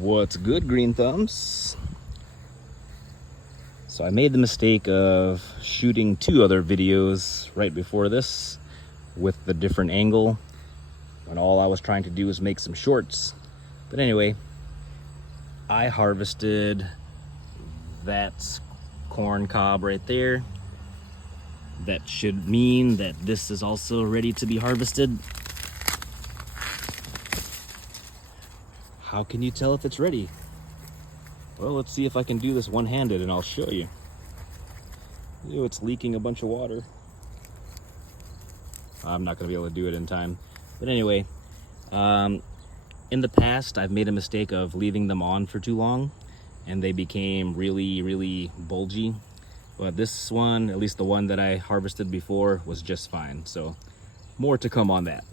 What's good, Green Thumbs? So I made the mistake of shooting two other videos right before this with the different angle when all I was trying to do was make some shorts. But anyway, I harvested that corn cob right there. That should mean that this is also ready to be harvested. How can you tell if it's ready? Well, let's see if I can do this one-handed and I'll show you. Ew, it's leaking a bunch of water. I'm not gonna be able to do it in time. But anyway, in the past, I've made a mistake of leaving them on for too long and they became really bulgy. But this one, at least the one that I harvested before, was just fine. So more to come on that.